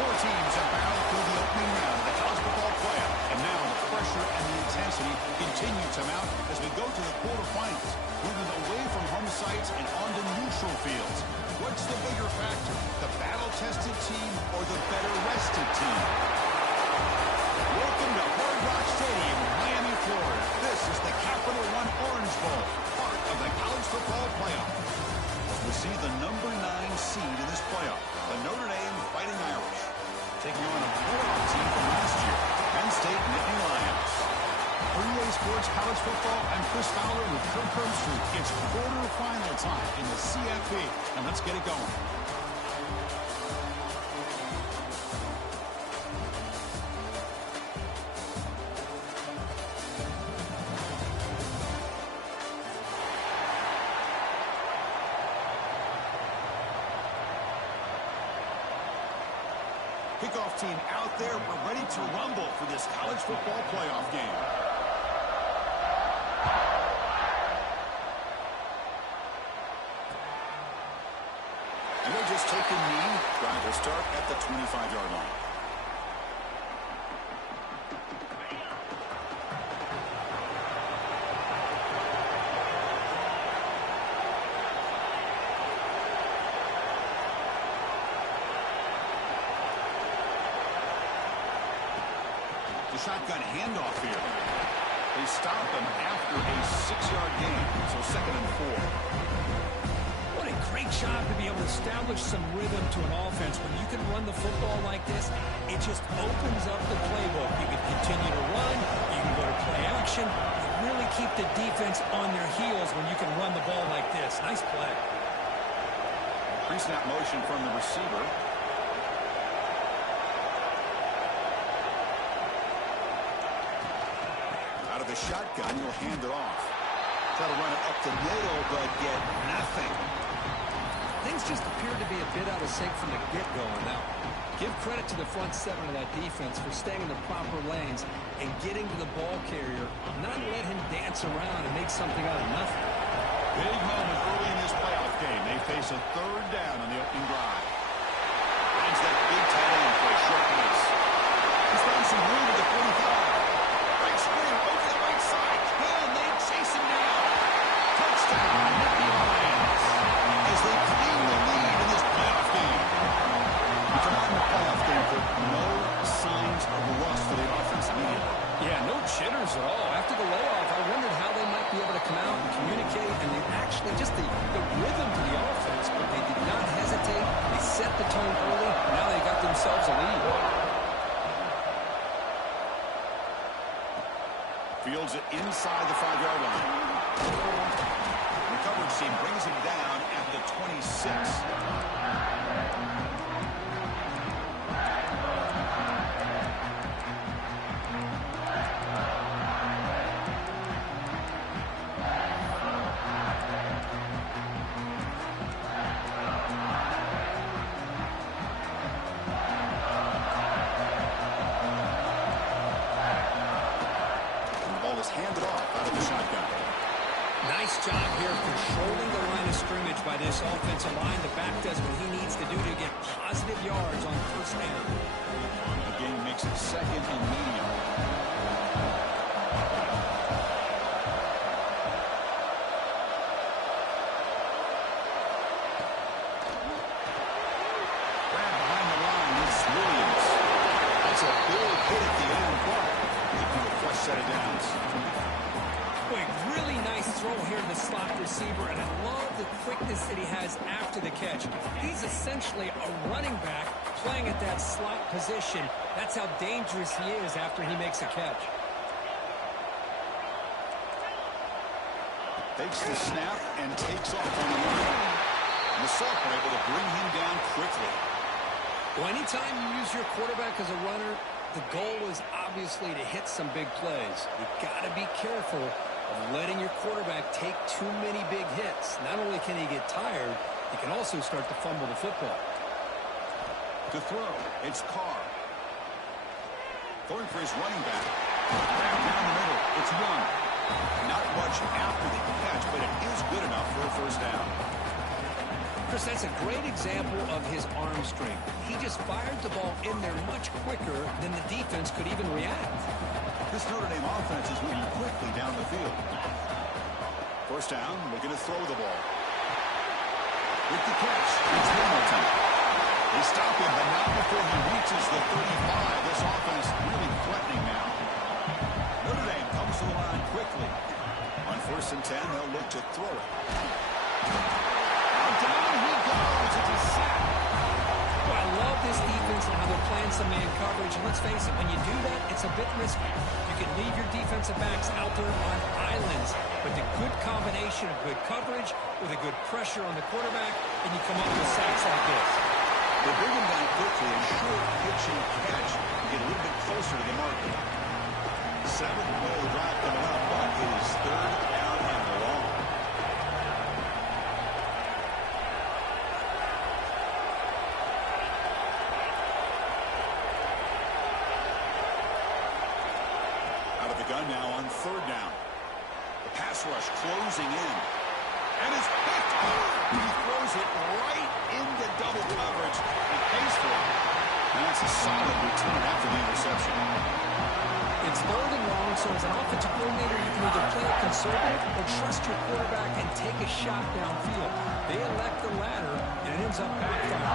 Four teams have battled through the opening round of the college football playoff, and now the pressure and the intensity continue to mount as we go to the quarterfinals, moving away from home sites and onto neutral fields. What's the bigger factor, the battle-tested team or the better-rested team? Welcome to Hard Rock Stadium in Miami, Florida. This is the Capital One Orange Bowl, part of the college football playoff. We'll see the number 9 seed in this playoff, the Notre Dame Fighting Irish, taking on a playoff team from last year, the Penn State Nittany Lions. For EA Sports College Football, I'm Chris Fowler with Kirk Herbstreit. It's quarterfinal time in the CFB, and let's get it going. Kickoff team out there. We're ready to rumble for this college football playoff game. And we'll just take a knee, trying to start at the 25-yard line. Shotgun handoff here. They stop him after a 6-yard gain, so 2nd and 4. What a great job to be able to establish some rhythm to an offense. When you can run the football like this, it just opens up the playbook. You can continue to run, you can go to play action, you really keep the defense on their heels when you can run the ball like this. Nice play. Pre-snap motion from the receiver. Out of the shotgun, you'll hand it off. Try to run it up the middle, but get nothing. Things just appeared to be a bit out of sync from the get-go. Now, give credit to the front seven of that defense for staying in the proper lanes and getting to the ball carrier, not let him dance around and make something out of nothing. Big moment early in this playoff game. They face a third down on the opening drive. Finds that big tight end for a short pass. He's found some room at the 45. Right screen over the right side. Can they chase him down? Touchdown, Nittany Lions, as they claim the lead in this playoff game. We come on in the playoff game for no signs of rust for the offense immediately. Yeah, no jitters at all. After the layoff, I wondered how they might be able to come out and communicate, and they actually just the rhythm to the offense, but they did not hesitate. They set the tone early. Now they got themselves a lead. Fields it inside the 5-yard line. The coverage team brings him down at the 26. Handed off out of the shotgun. Nice job here controlling the line of scrimmage by this offensive line. The back does what he needs to do to get positive yards on first down. The game makes it second and medium. Grab behind the line is Williams. That's a big hit at the end, but making a fresh set of downs. Boy, really nice throw here to the slot receiver, and I love the quickness that he has after the catch. He's essentially a running back playing at that slot position. That's how dangerous he is after he makes a catch. Takes the snap and takes off on the run. And the Sox are able to bring him down quickly. Well, anytime you use your quarterback as a runner, the goal is obviously to hit some big plays. You've got to be careful of letting your quarterback take too many big hits. Not only can he get tired, he can also start to fumble the football. To throw, it's Carr. Throwing for his running back. Down the middle, it's one. Not much after the catch, but it is good enough for a first down. Chris, that's a great example of his arm strength. He just fired the ball in there much quicker than the defense could even react. This Notre Dame offense is moving quickly down the field. First down, looking to throw the ball. With the catch, it's Hamilton. They stop him, but not before he reaches the 35. This offense really threatening now. Notre Dame comes to the line quickly. On 1st and 10, they'll look to throw it. Down he goes. It's a sack. Well, I love this defense and how they're playing some man coverage. And let's face it, when you do that, it's a bit risky. You can leave your defensive backs out there on islands. But the good combination of good coverage with a good pressure on the quarterback, and you come up with sacks like this. They bring him down quickly. A short pitch and catch. Get a little bit closer to the marker. 7th play of the drive coming up, but it is 3rd down and long. Gun now on 3rd down. The pass rush closing in. And it's picked up. He throws it right into double coverage. He pays for it. And that's a solid return after the interception. It's 3rd and long, so as an offensive coordinator, you can either play it conservative or trust your quarterback and take a shot downfield. They elect the latter, and it ends up backfiring.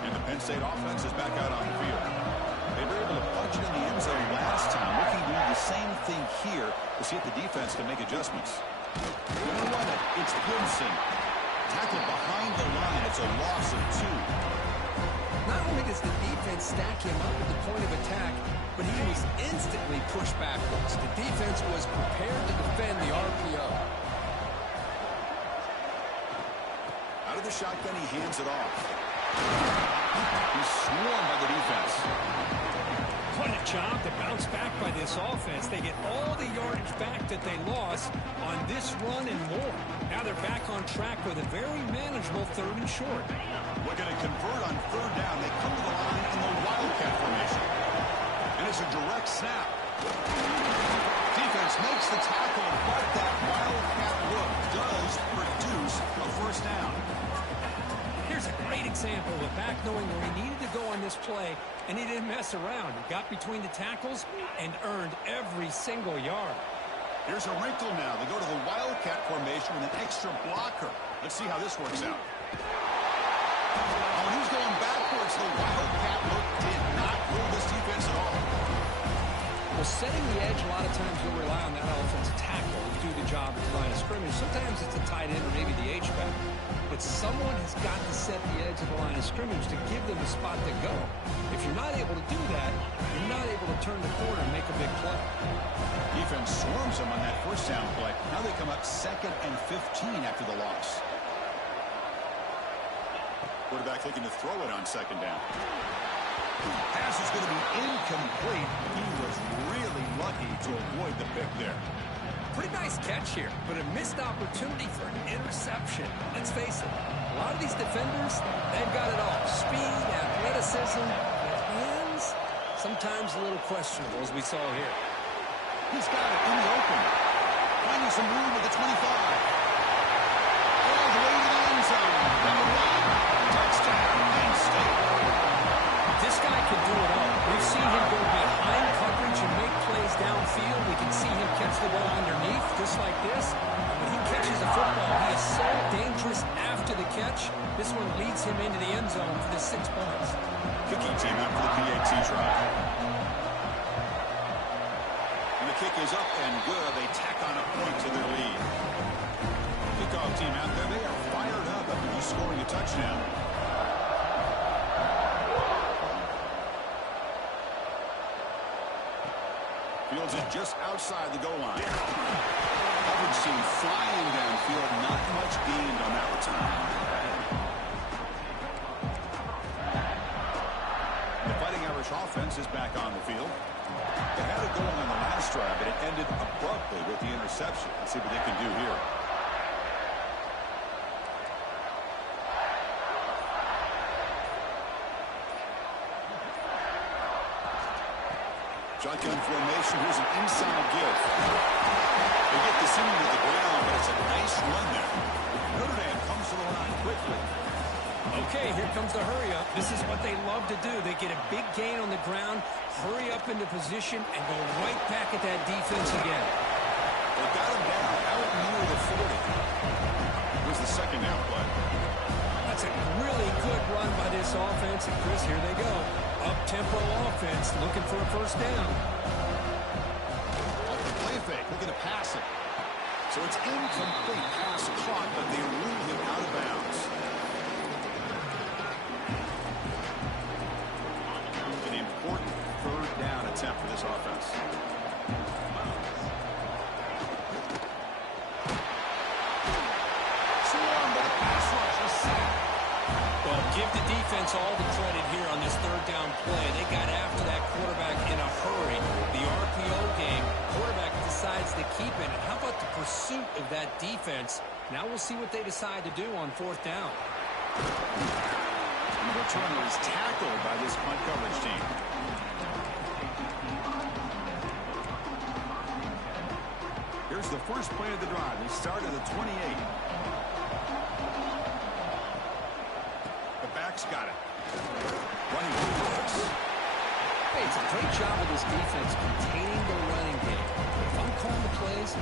And the Penn State offense is back out on the field. They were able to punch it in the end zone last time. Looking to do the same thing here to see if the defense can make adjustments. Going to run it. It's Gibson. Tackled behind the line. It's a loss of 2. Not only does the defense stack him up at the point of attack, but he was instantly pushed backwards. The defense was prepared to defend the RPO. Out of the shotgun, he hands it off. He's swarmed by the defense. What a job to bounce back by this offense. They get all the yardage back that they lost on this run and more. Now they're back on track with a very manageable 3rd and short. Looking to convert on 3rd down. They come to the line in the Wildcat formation. And it's a direct snap. Defense defense makes the tackle, but that wildcat look does produce a first down. Here's a great example of a back knowing where he needed to go on this play, and he didn't mess around. He got between the tackles and earned every single yard. Here's a wrinkle now. They go to the wildcat formation with an extra blocker. Let's see how this works out. Oh, and he's going backwards. The wildcat look did not fool this defense at all. Well, setting the edge, a lot of times you'll rely on that offensive tackle to do the job at the line of scrimmage. Sometimes it's a tight end or maybe the H-back. But someone has got to set the edge of the line of scrimmage to give them a spot to go. If you're not able to do that, you're not able to turn the corner and make a big play. Defense swarms them on that first down play. Now they come up 2nd and 15 after the loss. Quarterback looking to throw it on 2nd down. Pass is going to be incomplete. He was really lucky to avoid the pick there. Pretty nice catch here, but a missed opportunity for an interception. Let's face it, a lot of these defenders, they've got it all. Speed, athleticism, but hands, sometimes a little questionable, as we saw here. He's got it in the open. Finding some room at the 25. All the way to the end zone. Number 1. Touchdown, Penn State. This guy can do it all. We've seen him go behind coverage and make plays downfield. We can see him catch the ball underneath, just like this. And when he catches a football, he is so dangerous after the catch. This one leads him into the end zone for the 6 points. Kicking team out for the PAT try. And the kick is up and good. They tack on a point to their lead. Kickoff team out there. They are fired up after just scoring a touchdown. Fields is just outside the goal line. Coverage team flying downfield. Not much gained on that return. The Fighting Irish offense is back on the field. They had it going on the last drive, but it ended abruptly with the interception. Let's see what they can do here. Shotgun formation. Here's an inside give. They get this into the ground, but it's a nice run there. Notre Dame comes to the line quickly. Okay, here comes the hurry up. This is what they love to do. They get a big gain on the ground, hurry up into position, and go right back at that defense again. They got him down out near the 40. Here's the 2nd down play. That's a really good run by this offense. And Chris, here they go. Up-tempo offense looking for a first down. Off the play fake, looking to pass it. So it's incomplete pass caught, but they rule him out of bounds. An important 3rd down attempt for this offense. Swarmed by the pass rush. A sack. Well, give the defense all the credit here on this 3rd down play. They got after that quarterback in a hurry. The RPO game, quarterback decides to keep it. And how about the pursuit of that defense? Now we'll see what they decide to do on 4th down. And the returner is tackled by this punt coverage team. Here's the first play of the drive. They start at the 28. Got it. Running with Hey, it's a great job of this defense containing the running game. If I'm calling the plays,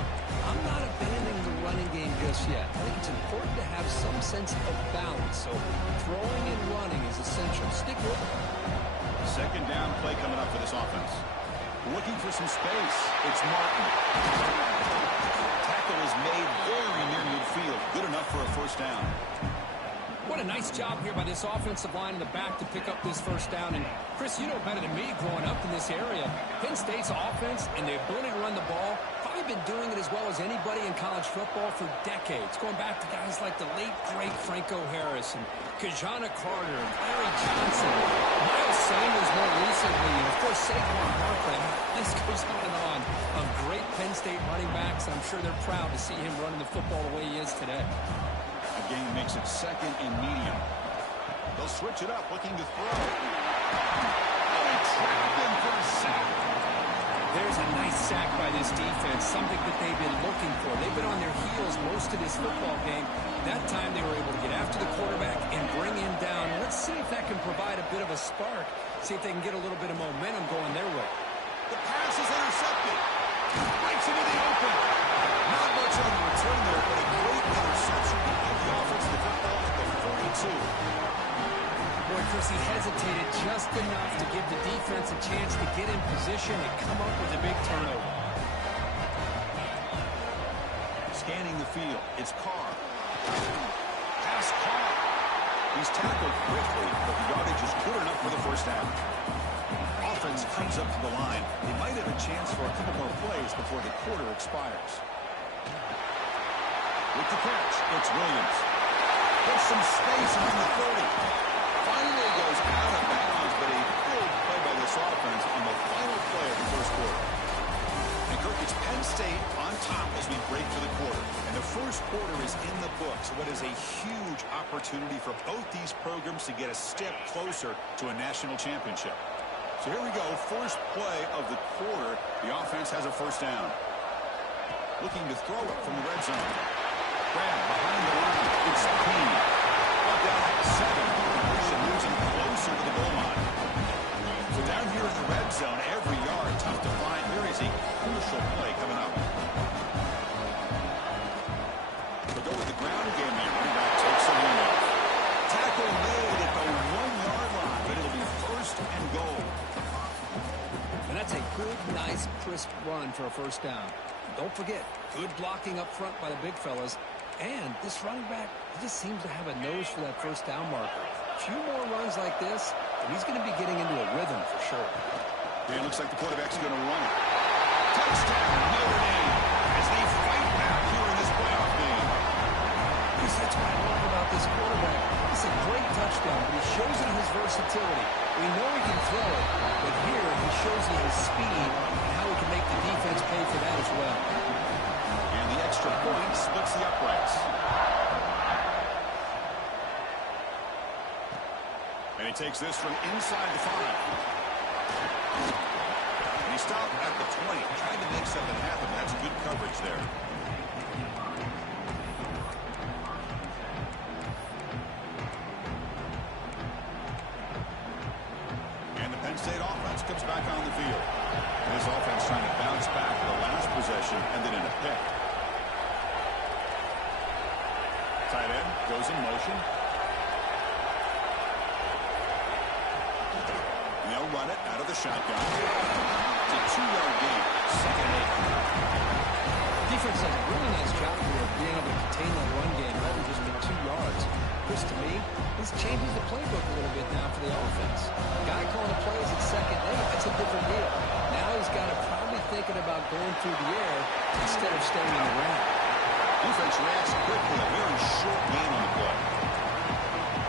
I'm not abandoning the running game just yet. I think it's important to have some sense of balance. So throwing and running is essential. Stick with it. 2nd down play coming up for this offense. Looking for some space. It's Martin. Tackle is made very near midfield. Good enough for a first down. What a nice job here by this offensive line in the back to pick up this first down. And, Chris, you know better than me growing up in this area. Penn State's offense and the ability to run the ball, probably been doing it as well as anybody in college football for decades. Going back to guys like the late, great Franco Harris and Kajana Carter and Larry Johnson. Miles Sanders more recently. And, of course, Saquon Barkley. This goes on of great Penn State running backs. And I'm sure they're proud to see him running the football the way he is today. Game makes it 2nd and medium. They'll switch it up, looking to throw. Oh, he trapped him for a sack. There's a nice sack by this defense, something that they've been looking for. They've been on their heels most of this football game. That time they were able to get after the quarterback and bring him down. Let's see if that can provide a bit of a spark, see if they can get a little bit of momentum going their way. The pass is intercepted. Breaks into the open. Not much on the return there, but a great interception to give the offense the football at the 42. Boy, Chris, he hesitated just enough to give the defense a chance to get in position and come up with a big turnover. Scanning the field, it's Carr. Pass Carr. He's tackled quickly, but the yardage is good enough for the first down. Offense comes up to the line. They might have a chance for a couple more plays before the quarter expires. With the catch, it's Williams. There's some space around the 30. Finally goes out of bounds, but a good play by this offense on the final play of the first quarter. And Kirk, it's Penn State on top as we break for the quarter. And the first quarter is in the books. What is a huge opportunity for both these programs to get a step closer to a national championship. So here we go, first play of the quarter. The offense has a first down. Looking to throw it from the red zone. Grab behind the line. It's Penn. Brought down at 7. Moves him closer to the goal line. So down here in the red zone, every yard tough to find. There is a crucial play coming up. They'll go with the ground game there. Running back takes a handoff. Tackle made at the 1-yard line, but it'll be first and goal. And that's a good, nice, crisp run for a first down. Don't forget, good blocking up front by the big fellas. And this running back, he just seems to have a nose for that first down marker. A few more runs like this, and he's going to be getting into a rhythm for sure. And it looks like the quarterback's going to run it. Touchdown, Notre Dame, as they fight back here in this playoff game. That's what I love about this quarterback. It's a great touchdown, but he shows you his versatility. We know he can throw it, but here he shows you his speed and how he can make the defense pay for that as well. And the extra point splits the uprights. And he takes this from inside the 5. And he stopped at the 20, trying to make something happen. That's good coverage there. And the Penn State offense comes back on the field. And this offense trying to bounce back the last possession and then in a pick. Tight end goes in motion. They'll run it out of the shotgun. It's a 2-yard gain. Second and 8. Defense does a really nice job here of being able to contain that run game rather than just the 2 yards. Chris, to me, this changes the playbook a little bit now for the offense. The guy calling the plays at second and 8, that's a different deal. Now he's got to probably thinking about going through the air instead of staying in the ground. Defense reacts quickly. A very short gain on the play.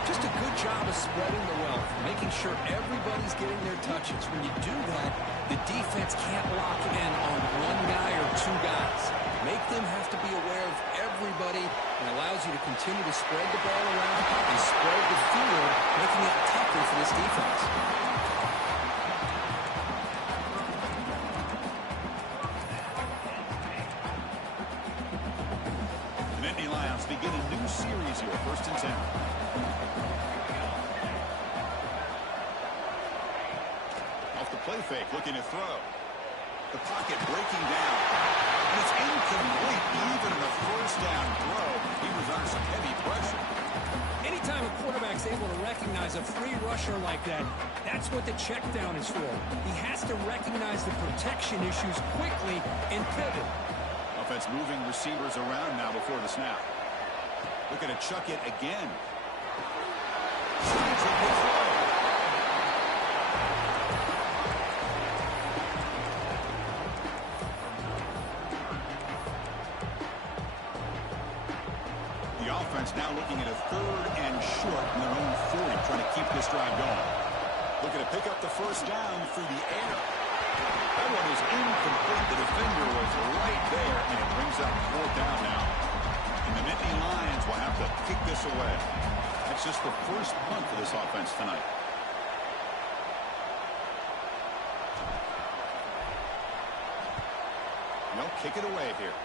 Just a good job of spreading the wealth, making sure everybody's getting their touches. When you do that, the defense can't lock in on one guy or 2 guys. Make them have to be aware of everybody, and allows you to continue to spread the ball around and spread the field, making it tougher for this defense. The Nittany Lions begin a new series here, 1st and 10. Play fake, looking to throw. The pocket breaking down. And it's incomplete, even in the first down throw. He was under some heavy pressure. Anytime a quarterback's able to recognize a free rusher like that, that's what the check down is for. He has to recognize the protection issues quickly and pivot. Offense moving receivers around now before the snap. Looking to chuck it again. Signs of the throw. Now looking at a 3rd and short in their own 40, trying to keep this drive going. Looking to pick up the first down through the air. That one is incomplete. The defender was right there, and it brings up 4th down now. And the Nittany Lions will have to kick this away. That's just the first punt for this offense tonight. They'll kick it away here.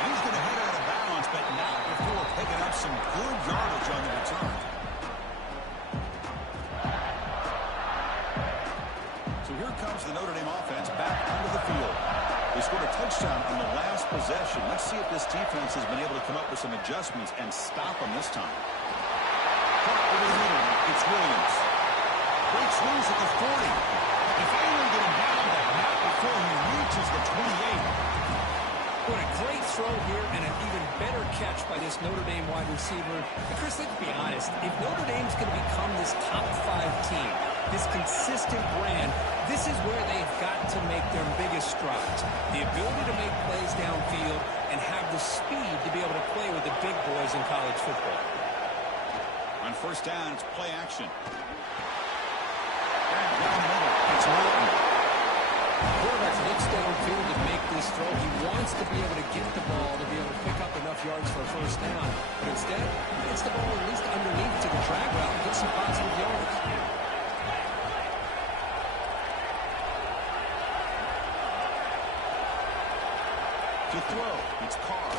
He's going to head out of bounds, but not before picking up some good yardage on the return. So here comes the Notre Dame offense back onto the field. They scored a touchdown on the last possession. Let's see if this defense has been able to come up with some adjustments and stop them this time. Caught over the middle. It's Williams. Breaks loose at the 40. They finally get him down, but not before he reaches the 28. What a great throw here and an even better catch by this Notre Dame wide receiver. And Chris, let's be honest. If Notre Dame's going to become this top 5 team, this consistent brand, this is where they've got to make their biggest strides. The ability to make plays downfield and have the speed to be able to play with the big boys in college football. On first down, it's play action. And down the middle, it's Notre. Quarterback looks downfield to make this throw. He wants to be able to get the ball to be able to pick up enough yards for a first down. But instead, he gets the ball at least underneath to the drag route and get some positive yards. To throw, it's Carr.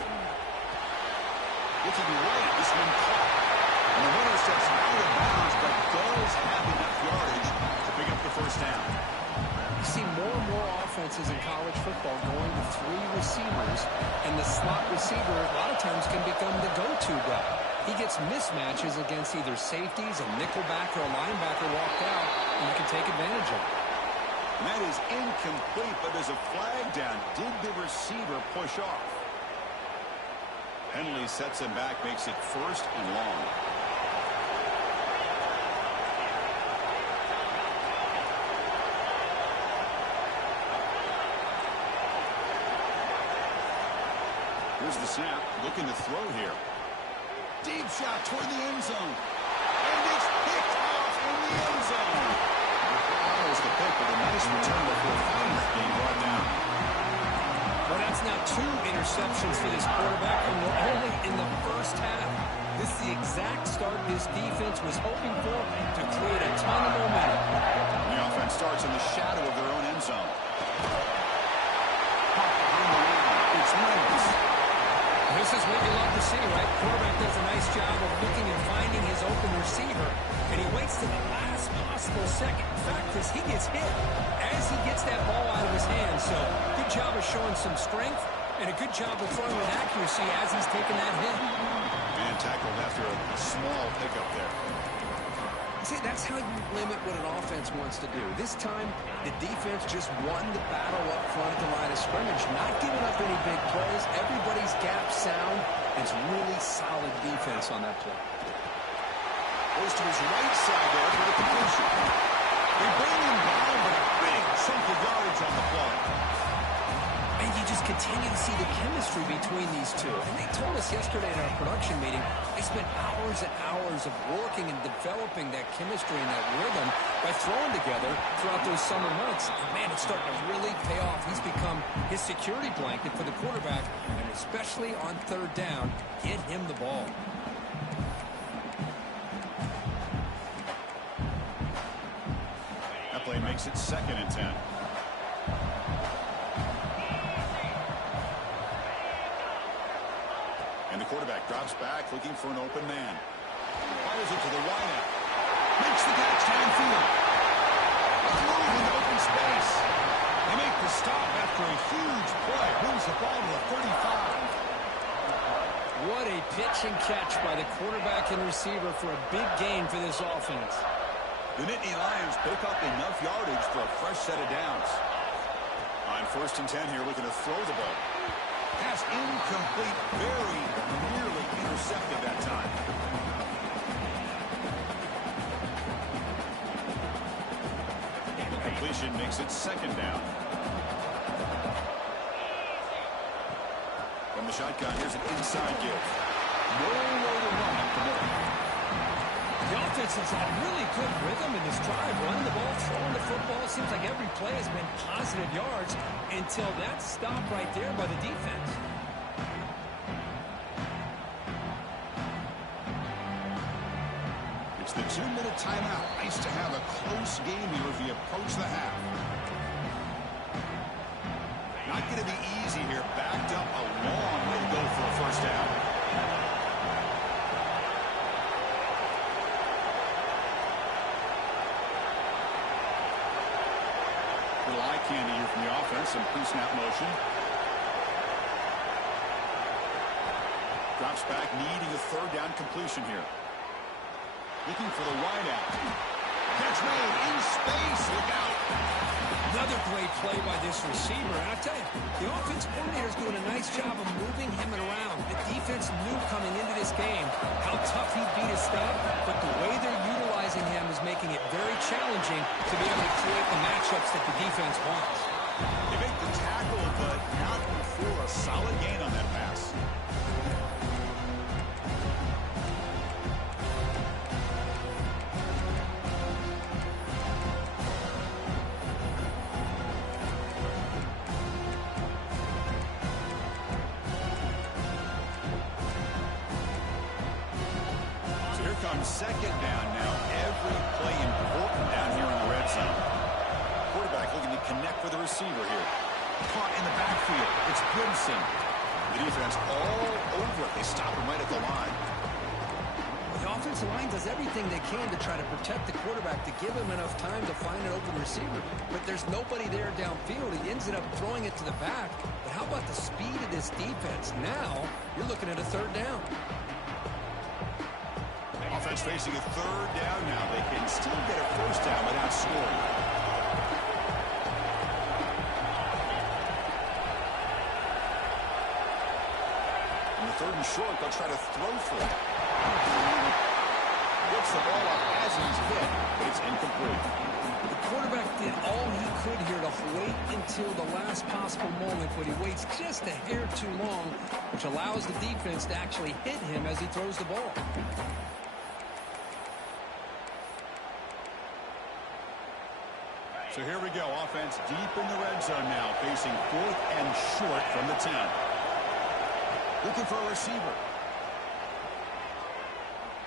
Gets it away, this one caught. And the runner steps out of bounds, but does have enough yardage to pick up the first down. You see more and more offenses in college football going to 3 receivers, and the slot receiver a lot of times can become the go-to guy. He gets mismatches against either safeties, a nickelback, or a linebacker walked out, and you can take advantage of it. And that is incomplete, but there's a flag down. Did the receiver push off? Penalty sets him back, makes it first and long. Here's the snap, looking to throw here. Deep shot toward the end zone. And it's picked off in the end zone. Follows the pick with a nice return before finally being brought down. Well, that's now 2 interceptions for this quarterback, and we're only in the first half. This is the exact start this defense was hoping for to create a ton of momentum. The offense starts in the shadow of their own end zone. It's Williams. This is what you love to see, right? Quarterback does a nice job of looking and finding his open receiver, and he waits to the last possible second. In fact, Chris, he gets hit as he gets that ball out of his hands. So good job of showing some strength and a good job of throwing with accuracy as he's taking that hit. And tackled after a small pickup there. See, that's how you limit what an offense wants to do. This time, the defense just won the battle up front at the line of scrimmage, not giving up any big plays. Everybody's gap sound. It's really solid defense on that play. Goes to his right side there for the completion. They bring him down, but a big chunk of yardage on the play. And you just continue to see the chemistry between these two. And they told us yesterday in our production meeting, they spent hours and hours of working and developing that chemistry and that rhythm by throwing together throughout those summer months. And man, it's starting to really pay off. He's become his security blanket for the quarterback, and especially on third down, get him the ball. That play makes it 2nd and 10. And the quarterback drops back, looking for an open man. Fires it to the wideout. Makes the catch downfield. Through into open space. They make the stop after a huge play. Moves the ball to the 35. What a pitch and catch by the quarterback and receiver for a big gain for this offense. The Nittany Lions pick up enough yardage for a fresh set of downs. On 1st and 10 here, looking to throw the ball. Pass incomplete, very nearly intercepted that time. Completion makes it 2nd down. From the shotgun, here's an inside give. No way to run up the middle. The offense has had really good rhythm in this drive, running the ball, throwing the football. It seems like every play has been positive yards until that stop right there by the defense. takes the 2-minute timeout. Nice to have a close game here as we approach the half. Not going to be easy here. Backed up a long way to go for a first down. Little eye candy here from the offense. Some pre-snap motion. Drops back, needing a third down completion here. Looking for the wide out. Catch made in space. Look out. Another great play by this receiver. And I tell you, the offense coordinator is doing a nice job of moving him around. The defense knew coming into this game how tough he'd be to stop, but the way they're utilizing him is making it very challenging to be able to create the matchups that the defense wants. They make the tackle, but not before a solid gain on that pass. Second down now. Every play important down here in the red zone. Quarterback looking to connect with the receiver here. Caught in the backfield. It's Gibson. The defense all over it. They stop him right at the line. The offensive line does everything they can to try to protect the quarterback, to give him enough time to find an open receiver. But there's nobody there downfield. He ends up throwing it to the back. But how about the speed of this defense? Now you're looking at a third down. Offense facing a third down now. They can still get a first down without scoring. On the third and short, they'll try to throw for it. Gets the ball up as he's hit, but it's incomplete. The quarterback did all he could here to wait until the last possible moment, but he waits just a hair too long, which allows the defense to actually hit him as he throws the ball. So here we go. Offense deep in the red zone now, facing 4th and short from the 10. Looking for a receiver.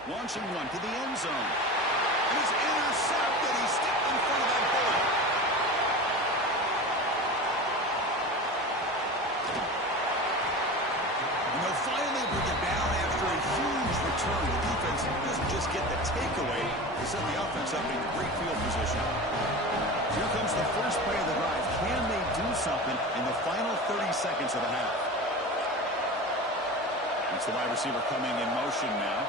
Launching one to the end zone. He's intercepted. He stepped in front of that ball. And they'll finally bring it down after a huge return. The defense doesn't just get the takeaway. They set the offense up in great field position. Here comes the first play of the drive. Can they do something in the final 30 seconds of the half? It's the wide receiver coming in motion now.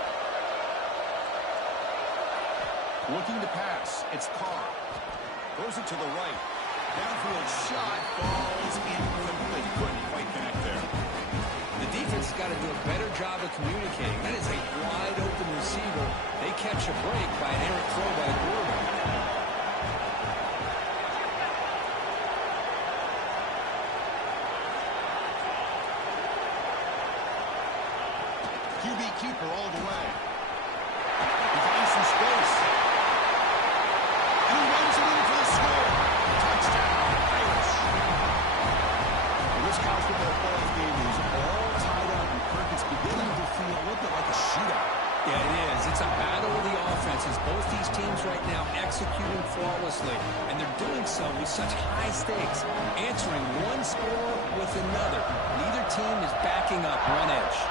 Looking to pass. It's Carr. Throws it to the right. Downfield shot. Falls incomplete. Couldn't quite connect there. The defense has got to do a better job of communicating. That is a wide open receiver. They catch a break by an errant throw by the quarterback. QB keeper all the way. He finds some space. And he runs it in for the score. Touchdown, Irish. This college football playoff game is all tied up, and Kirk, it's beginning to feel a little bit like a shootout. Yeah, it is. It's a battle of the offenses. Both these teams right now executing flawlessly, and they're doing so with such high stakes, answering one score with another. Neither team is backing up one edge.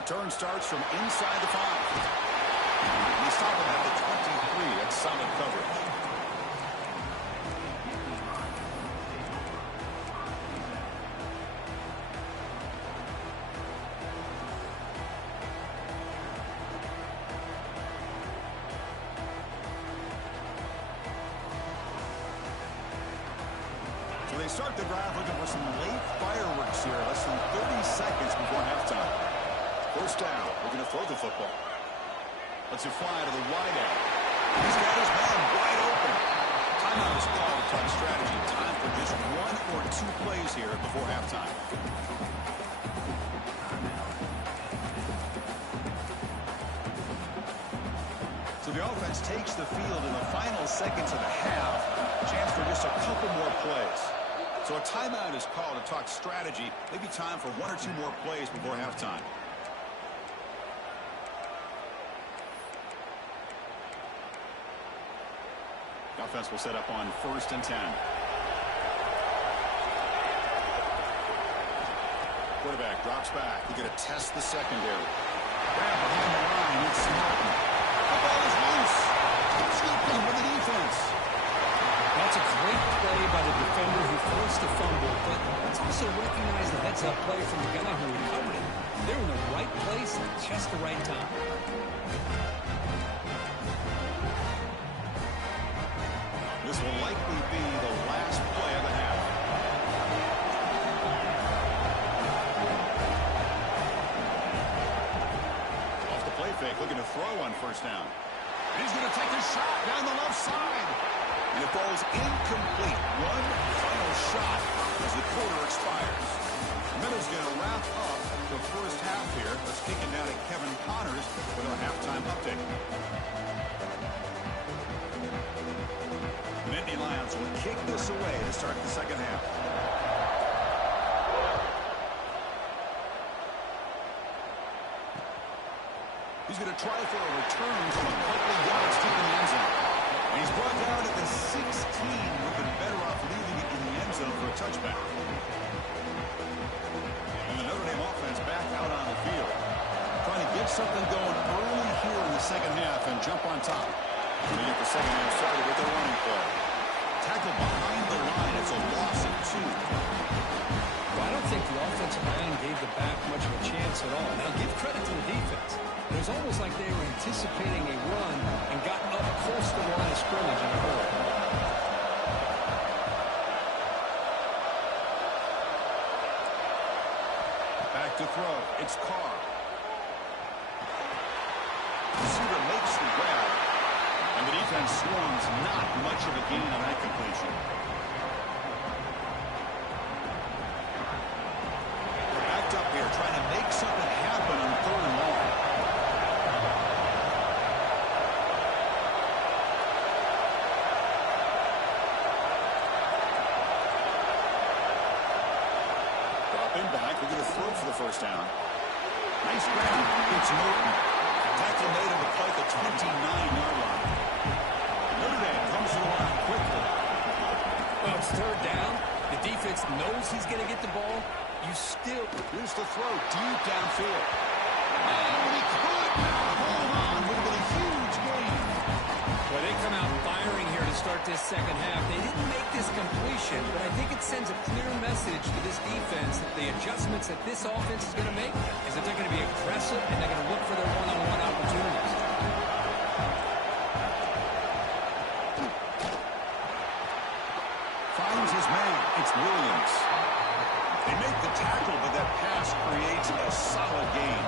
Return starts from inside the 5. They stop him at the 23. That's solid coverage. So they start the drive looking for some late fireworks here. Less than 30 seconds before halftime. First down, we're going to throw the football. Lets it fly to the wide out. He's got his man wide open. Timeout is called to talk strategy. Time for just 1 or 2 plays here before halftime. So the offense takes the field in the final seconds of the half. Chance for just a couple more plays. So a timeout is called to talk strategy. Maybe time for 1 or 2 more plays before halftime. Offense will set up on 1st and 10. Quarterback drops back. He's going to test the secondary. Grab behind the line. It's Norton. The ball is loose. Scooped up with the defense. That's a great play by the defender who forced the fumble, but let's also recognize the heads-up play from the guy who recovered it. They were in the right place at just the right time. This will likely be the last play of the half. Off the play fake, looking to throw on 1st down. And he's going to take a shot down the left side. And it falls incomplete. One final shot as the quarter expires. Notra's going to wrap up the first half here. Let's kick it down to Kevin Connors with our halftime update. Nittany Lions will kick this away to start the second half. He's going to try for a return from a couple of yards deep in the end zone. And he's brought down at the 16. Would have been better off leaving it in the end zone for a touchback. And the Notre Dame offense back out on the field. Trying to get something going early here in the second half and jump on top. They get the second half started with their running play. Tackle behind the line. It's a loss of 2. Well, I don't think the offensive line gave the back much of a chance at all. Now, give credit to the defense. It was almost like they were anticipating a run and got up close to the line of scrimmage in a hurry. Back to throw. It's Carr. Receiver makes the grab. And the defense swarms. Not much of a gain on that completion. They're backed up here trying to make something happen on 3rd and long. Dropping back. We're going to throw for the 1st down. Nice grab. It's Norton. Tackle made on the play at the 29-yard line. Notre Dame comes to the line quickly. Well, it's 3rd down. The defense knows he's going to get the ball. You still... Here's the throw deep downfield. And he could not hold on. Would have been a huge gain. Well, they come out firing here to start this second half. They didn't make this completion, but I think it sends a clear message to this defense that the adjustments that this offense is going to make is that they're going to be aggressive and they're going to look for their one-on-one opportunities. Finds his man. It's Williams. They make the tackle, but that pass creates a solid gain.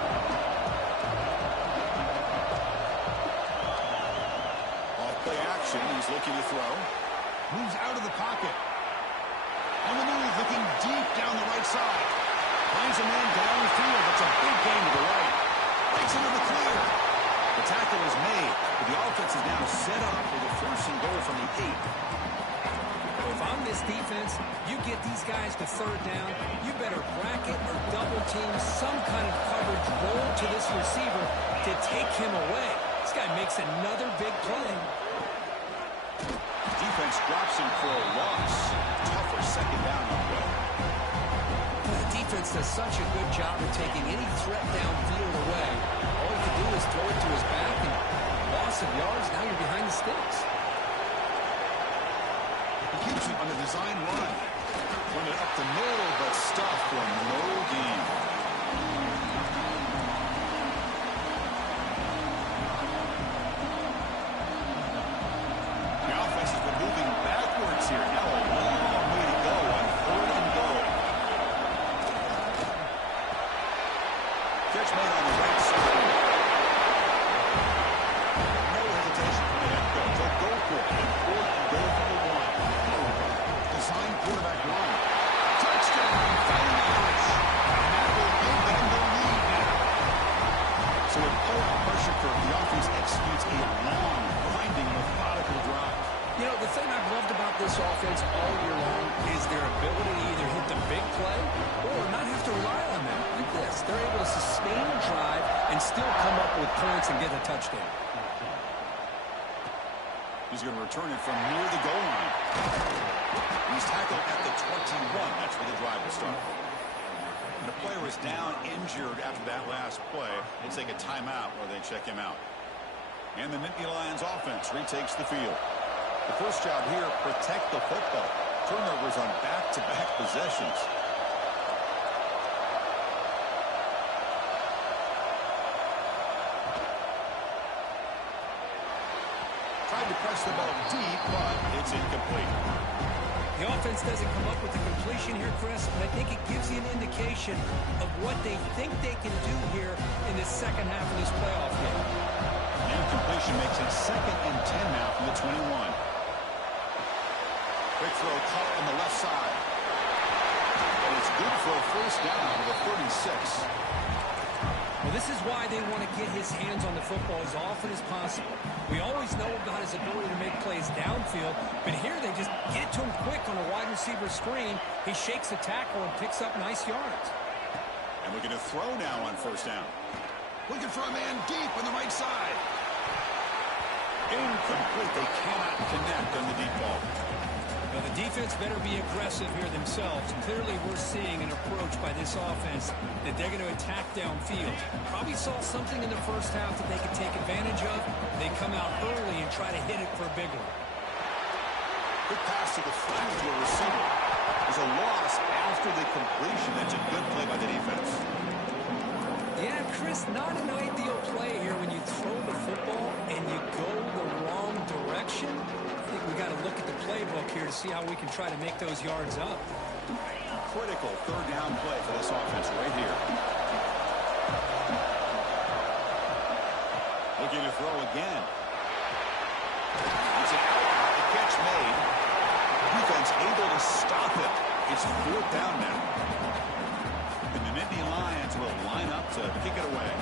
Off-play action. He's looking to throw. Moves out of the pocket. On the move, looking deep down the right side. Finds a man downfield. That's a big gain to the right. Breaks into the clear. The tackle is made, but the offense is now set up with a 1st and goal from the 8. If I'm this defense, you get these guys to 3rd down, you better bracket or double team some kind of coverage roll to this receiver to take him away. This guy makes another big play. Defense drops him for a loss. Tougher 2nd down on the way. The defense does such a good job of taking any threat downfield away. All you can do is throw it to his back, and loss of yards, now you're behind the sticks. Keeps it on the design run. Run it up the middle, but stuffed for no gain. The offense has been moving backwards here. Now a long way to go on 3rd and goal. Catch made on the right side. No hesitation from the head coach. They'll go for it. 4th and goal for the 1. Design quarterback run. Touchdown. Final Irish. And that will give them the lead now. So with playoff pressure curve, the offense executes a long, grinding, methodical drive. You know, the thing I've loved about this offense all year long is their ability to either hit the big play or not have to rely on them. Like this. They're able to sustain a drive and still come up with points and get a touchdown. He's going to return it from near the goal line. He's tackled at the 21. That's where the drive will start. And the player is down injured after that last play. They take a timeout or they check him out. And the Nittany Lions offense retakes the field. The first job here, protect the football. Turnovers on back-to-back possessions. Tried to press the ball deep, but it's incomplete. The offense doesn't come up with the completion here, Chris, but I think it gives you an indication of what they think they can do here in the second half of this playoff game. And completion makes it 2nd and 10 now from the 21. Quick throw caught on the left side. And it's good for a first down to the 36. Well, this is why they want to get his hands on the football as often as possible. We always know about his ability to make plays downfield, but here they just get it to him quick on a wide receiver screen. He shakes the tackle and picks up nice yards. And we're going to throw now on first down. Looking for a man deep on the right side. Incomplete. They cannot connect on the deep ball. Well, the defense better be aggressive here themselves. Clearly, we're seeing an approach by this offense that they're going to attack downfield. Probably saw something in the first half that they could take advantage of. They come out early and try to hit it for a big one. Good pass to the flat to a receiver. There's a loss after the completion. That's a good play by the defense. Yeah, Chris, not an ideal play here when you throw the football and you go the wrong direction. I think we got to look at the playbook here to see how we can try to make those yards up. Critical third down play for this offense right here. Looking to throw again. It's an out. The catch made. Defense able to stop it. It's 4th down now. And the Nittany Lions will line up to kick it away.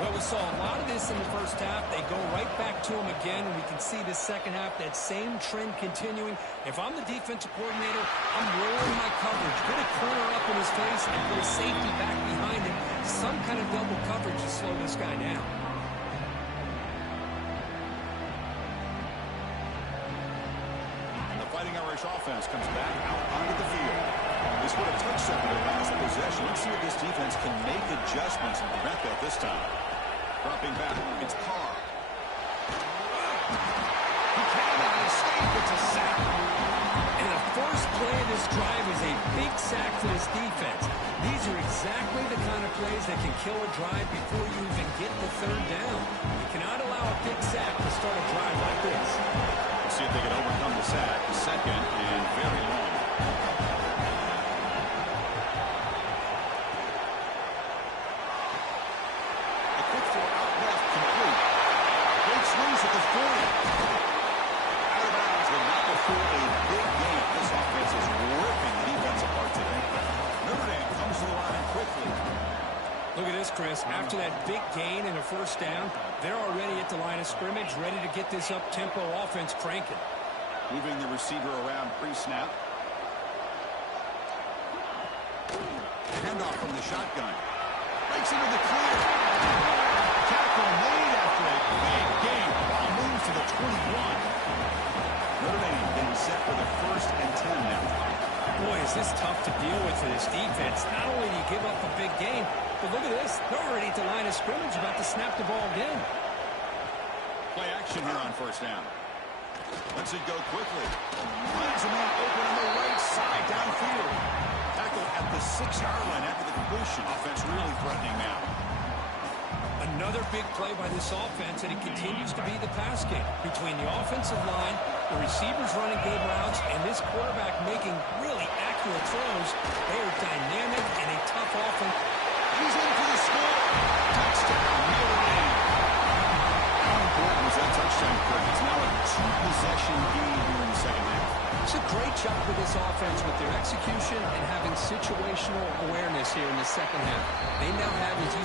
Well, we saw a lot of this in the first half. They go right back to him again, and we can see the second half, that same trend continuing. If I'm the defensive coordinator, I'm rolling my coverage. Put a corner up in his face and put a safety back behind him. Some kind of double coverage to slow this guy down. The Fighting Irish offense comes back out onto the field. They scored a touchdown in their last possession. Let's see if this defense can make adjustments and prevent that this time. Dropping back, it's Carr. He cannot escape. It's a sack. And the first play of this drive is a big sack to this defense. These are exactly the kind of plays that can kill a drive before you even get the third down. You cannot allow a big sack to start a drive like this. Let's see if they can overcome the sack. 2nd and very long. At the 40. Out of bounds, but not before a big gain. This offense is ripping the defense apart today. Notre Dame comes to the line quickly. Look at this, Chris. After that big gain and a first down, they're already at the line of scrimmage, ready to get this up-tempo offense cranking. Moving the receiver around pre-snap. Handoff from the shotgun. Breaks into the clear. Tackle made after a big gain. Ball moves to the 21. Notre Dame getting set for the 1st and 10 now. Boy, is this tough to deal with for this defense. Not only do you give up a big gain, but look at this. They're already at the line of scrimmage, about to snap the ball again. Play action here on first down. Lets it go quickly. Finds a man open on the right side downfield. Tackle at the 6-yard line after the completion. Offense really threatening now. Another big play by this offense, and it continues to be the pass game. Between the offensive line, the receivers running good routes, and this quarterback making really accurate throws, they are dynamic and a tough offense. He's in for the score. Touchdown, Notre Dame. How important was that touchdown, Craig? It's now a 2-possession game here in the second half. It's a great job with this offense with their execution and having situational awareness here in the second half. They now have, as you